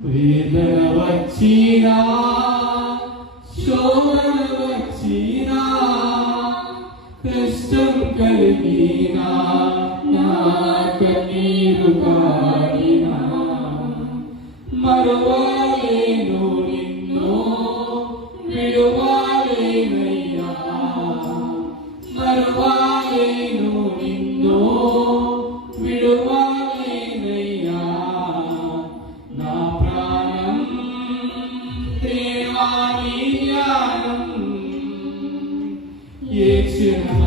వేదన వచ్చినా శోధన వచ్చినా కష్టం కలిగినా నా కన్నీరు కారినా మరువలేను నిన్ను విడువలేనయ్యా మరువలేను నిన్ను విడువలేనయ్యా నా ప్రాణం దేవాని జ్ఞానం ఏ క్షణం